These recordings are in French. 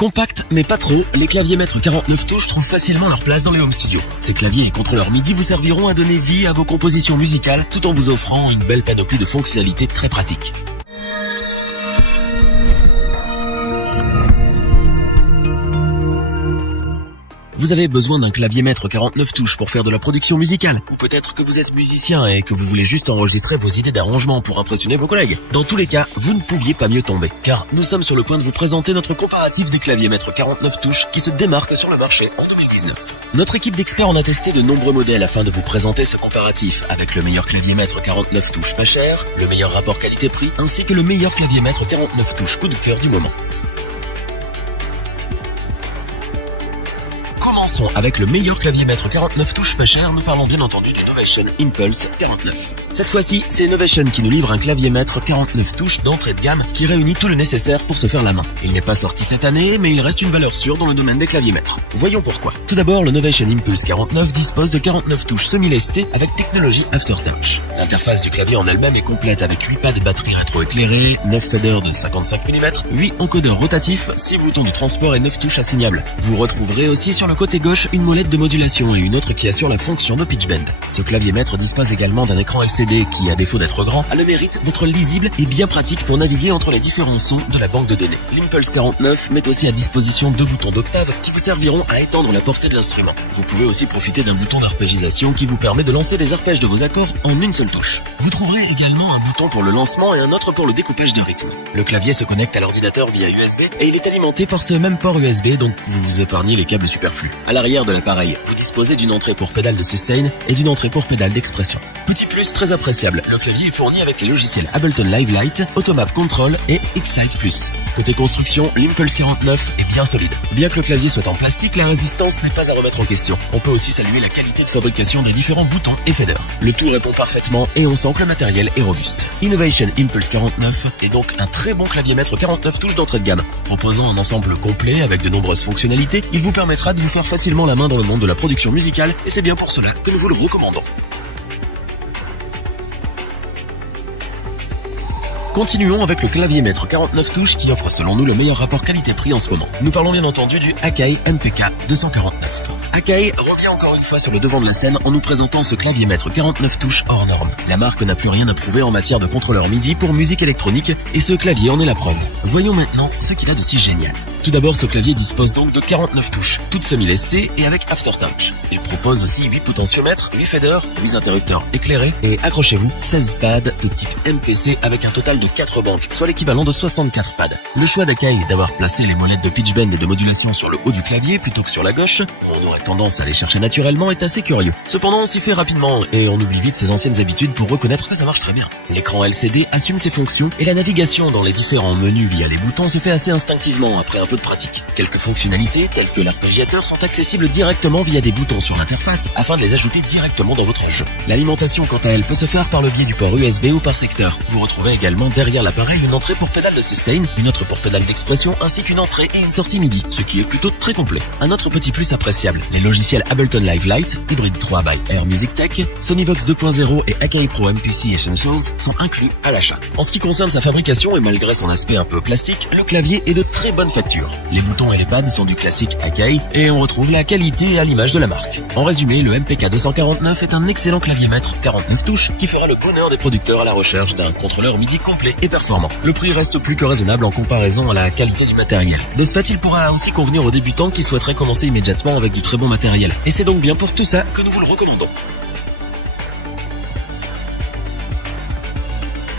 Compact mais pas trop, les claviers maîtres 49 touches trouvent facilement leur place dans les home studios. Ces claviers et contrôleurs MIDI vous serviront à donner vie à vos compositions musicales tout en vous offrant une belle panoplie de fonctionnalités très pratiques. Vous avez besoin d'un clavier maître 49 touches pour faire de la production musicale. Ou peut-être que vous êtes musicien et que vous voulez juste enregistrer vos idées d'arrangement pour impressionner vos collègues. Dans tous les cas, vous ne pouviez pas mieux tomber. Car nous sommes sur le point de vous présenter notre comparatif des claviers maîtres 49 touches qui se démarquent sur le marché en 2019. Notre équipe d'experts en a testé de nombreux modèles afin de vous présenter ce comparatif avec le meilleur clavier maître 49 touches pas cher, le meilleur rapport qualité-prix ainsi que le meilleur clavier maître 49 touches coup de cœur du moment. Commençons avec le meilleur clavier maître 49 touches pas cher, nous parlons bien entendu du Novation Impulse 49. Cette fois-ci, c'est Novation qui nous livre un clavier maître 49 touches d'entrée de gamme qui réunit tout le nécessaire pour se faire la main. Il n'est pas sorti cette année, mais il reste une valeur sûre dans le domaine des claviers maîtres. Voyons pourquoi. Tout d'abord, le Novation Impulse 49 dispose de 49 touches semi-lestées avec technologie Aftertouch. L'interface du clavier en elle-même est complète avec 8 pads de batterie rétro-éclairées, 9 faders de 55 mm, 8 encodeurs rotatifs, 6 boutons du transport et 9 touches assignables. Vous retrouverez aussi sur le côté gauche une molette de modulation et une autre qui assure la fonction de pitch bend. Ce clavier maître dispose également d'un écran LCD qui, à défaut d'être grand, a le mérite d'être lisible et bien pratique pour naviguer entre les différents sons de la banque de données. L'Impulse 49 met aussi à disposition 2 boutons d'octave qui vous serviront à étendre la portée de l'instrument. Vous pouvez aussi profiter d'un bouton d'arpégisation qui vous permet de lancer les arpèges de vos accords en une seule touche. Vous trouverez également un bouton pour le lancement et un autre pour le découpage de rythme. Le clavier se connecte à l'ordinateur via USB et il est alimenté par ce même port USB, donc vous vous épargnez les câbles superflus. À l'arrière de l'appareil, vous disposez d'une entrée pour pédale de sustain et d'une entrée pour pédale d'expression. Petit plus très appréciable, le clavier est fourni avec les logiciels Ableton Live Lite, Automap Control et Excite Plus. Côté construction, l'Impulse 49 est bien solide. Bien que le clavier soit en plastique, la résistance n'est pas à remettre en question. On peut aussi saluer la qualité de fabrication des différents boutons et faders. Le tout répond parfaitement et on sent que le matériel est robuste. Innovation Impulse 49 est donc un très bon clavier maître 49 touches d'entrée de gamme. Proposant un ensemble complet avec de nombreuses fonctionnalités, il vous permettra de vous faire facilement la main dans le monde de la production musicale et c'est bien pour cela que nous vous le recommandons. Continuons avec le clavier maître 49 touches qui offre selon nous le meilleur rapport qualité-prix en ce moment. Nous parlons bien entendu du Akai MPK 249. Akai revient encore une fois sur le devant de la scène en nous présentant ce clavier maître 49 touches hors norme. La marque n'a plus rien à prouver en matière de contrôleur MIDI pour musique électronique et ce clavier en est la preuve. Voyons maintenant ce qu'il a de si génial. Tout d'abord, ce clavier dispose donc de 49 touches, toutes semi-lestées et avec Aftertouch. Il propose aussi 8 potentiomètres, 8 faders, 8 interrupteurs éclairés et, accrochez-vous, 16 pads de type MPC avec un total de 4 banques, soit l'équivalent de 64 pads. Le choix d'Akai d'avoir placé les molettes de pitch bend et de modulation sur le haut du clavier plutôt que sur la gauche, où on aurait tendance à les chercher naturellement, est assez curieux. Cependant, on s'y fait rapidement et on oublie vite ses anciennes habitudes pour reconnaître que ça marche très bien. L'écran LCD assume ses fonctions et la navigation dans les différents menus via les boutons se fait assez instinctivement après un peu de pratique. Quelques fonctionnalités telles que l'arpégiateur sont accessibles directement via des boutons sur l'interface afin de les ajouter directement dans votre jeu. L'alimentation quant à elle peut se faire par le biais du port USB ou par secteur. Vous retrouvez également derrière l'appareil une entrée pour pédale de sustain, une autre pour pédale d'expression ainsi qu'une entrée et une sortie MIDI, ce qui est plutôt très complet. Un autre petit plus appréciable, les logiciels Ableton Live Lite, Hybrid 3 by Air Music Tech, Sonyvox 2.0 et Akai Pro MPC Essentials sont inclus à l'achat. En ce qui concerne sa fabrication et malgré son aspect un peu plastique, le clavier est de très bonne facture. Les boutons et les pads sont du classique Akai et on retrouve la qualité à l'image de la marque. En résumé, le MPK 249 est un excellent clavier maître 49 touches qui fera le bonheur des producteurs à la recherche d'un contrôleur MIDI complet et performant. Le prix reste plus que raisonnable en comparaison à la qualité du matériel. De ce fait, il pourra aussi convenir aux débutants qui souhaiteraient commencer immédiatement avec du très bon matériel. Et c'est donc bien pour tout ça que nous vous le recommandons.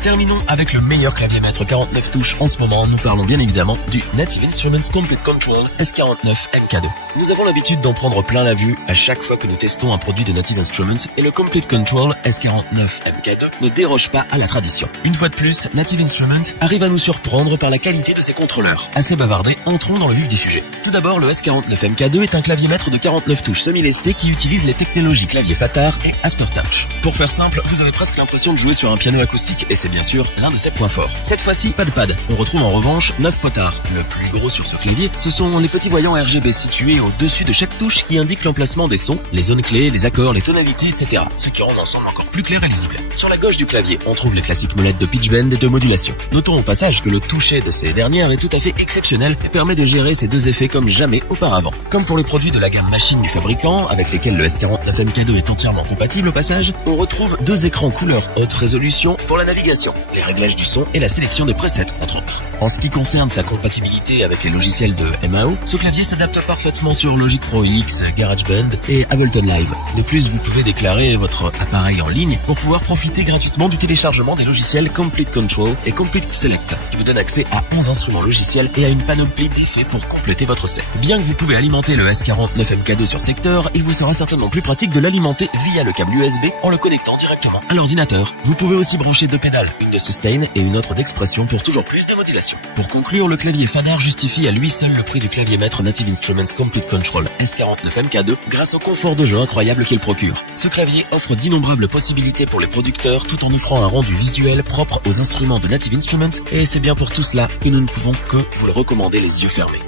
Terminons avec le meilleur clavier maître 49 touches en ce moment. Nous parlons bien évidemment du Native Instruments Complete Control S49 MK2. Nous avons l'habitude d'en prendre plein la vue à chaque fois que nous testons un produit de Native Instruments et le Complete Control S49 MK2 ne déroge pas à la tradition. Une fois de plus, Native Instruments arrive à nous surprendre par la qualité de ses contrôleurs. Assez bavardé, entrons dans le vif du sujet. Tout d'abord, le S49 MK2 est un clavier maître de 49 touches semi-lesté qui utilise les technologies clavier Fatar et Aftertouch. Pour faire simple, vous avez presque l'impression de jouer sur un piano acoustique et c'est bien sûr l'un de ses points forts. Cette fois-ci, pas de pad. On retrouve en revanche 9 potards. Le plus gros sur ce clavier, ce sont les petits voyants RGB situés au-dessus de chaque touche qui indiquent l'emplacement des sons, les zones clés, les accords, les tonalités, etc. Ce qui rend l'ensemble encore plus clair et lisible. Sur la gauche gauche du clavier, on trouve les classiques molettes de pitch bend et de modulation. Notons au passage que le toucher de ces dernières est tout à fait exceptionnel et permet de gérer ces deux effets comme jamais auparavant. Comme pour les produits de la gamme machine du fabricant, avec lesquels le S49MK2 est entièrement compatible au passage, on retrouve deux écrans couleur haute résolution pour la navigation, les réglages du son et la sélection des presets, entre autres. En ce qui concerne sa compatibilité avec les logiciels de MAO, ce clavier s'adapte parfaitement sur Logic Pro X, GarageBand et Ableton Live. De plus, vous pouvez déclarer votre appareil en ligne pour pouvoir profiter gratuitement du téléchargement des logiciels Complete Control et Complete Select, qui vous donnent accès à 11 instruments logiciels et à une panoplie d'effets pour compléter votre set. Bien que vous pouvez alimenter le S49MK2 sur secteur, il vous sera certainement plus pratique de l'alimenter via le câble USB en le connectant directement à l'ordinateur. Vous pouvez aussi brancher deux pédales, une de sustain et une autre d'expression pour toujours plus de modulation. Pour conclure, le clavier Fadar justifie à lui seul le prix du clavier maître Native Instruments Complete Control S49MK2 grâce au confort de jeu incroyable qu'il procure. Ce clavier offre d'innombrables possibilités pour les producteurs tout en offrant un rendu visuel propre aux instruments de Native Instruments et c'est bien pour tout cela que nous ne pouvons que vous le recommander les yeux fermés.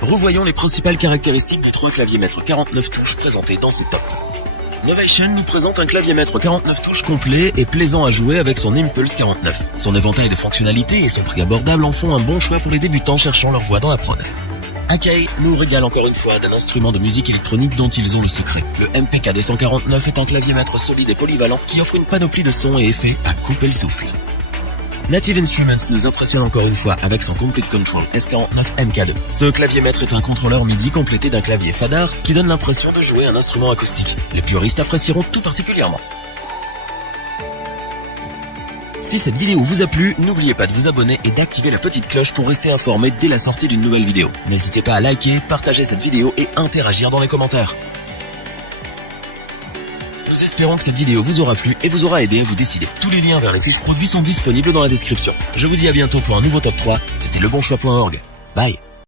Revoyons les principales caractéristiques des trois claviers maîtres 49 touches présentés dans ce top. Novation nous présente un clavier maître 49 touches complet et plaisant à jouer avec son Impulse 49. Son éventail de fonctionnalités et son prix abordable en font un bon choix pour les débutants cherchant leur voie dans la prod. Akai nous régale encore une fois d'un instrument de musique électronique dont ils ont le secret. Le MPK 249 est un clavier maître solide et polyvalent qui offre une panoplie de sons et effets à couper le souffle. Native Instruments nous impressionne encore une fois avec son Complete Control S49MK2. Ce clavier maître est un contrôleur MIDI complété d'un clavier Fadar qui donne l'impression de jouer un instrument acoustique. Les puristes apprécieront tout particulièrement. Si cette vidéo vous a plu, n'oubliez pas de vous abonner et d'activer la petite cloche pour rester informé dès la sortie d'une nouvelle vidéo. N'hésitez pas à liker, partager cette vidéo et interagir dans les commentaires. Nous espérons que cette vidéo vous aura plu et vous aura aidé à vous décider. Tous les liens vers les fiches produits sont disponibles dans la description. Je vous dis à bientôt pour un nouveau top 3. C'était lebonchoix.org. Bye.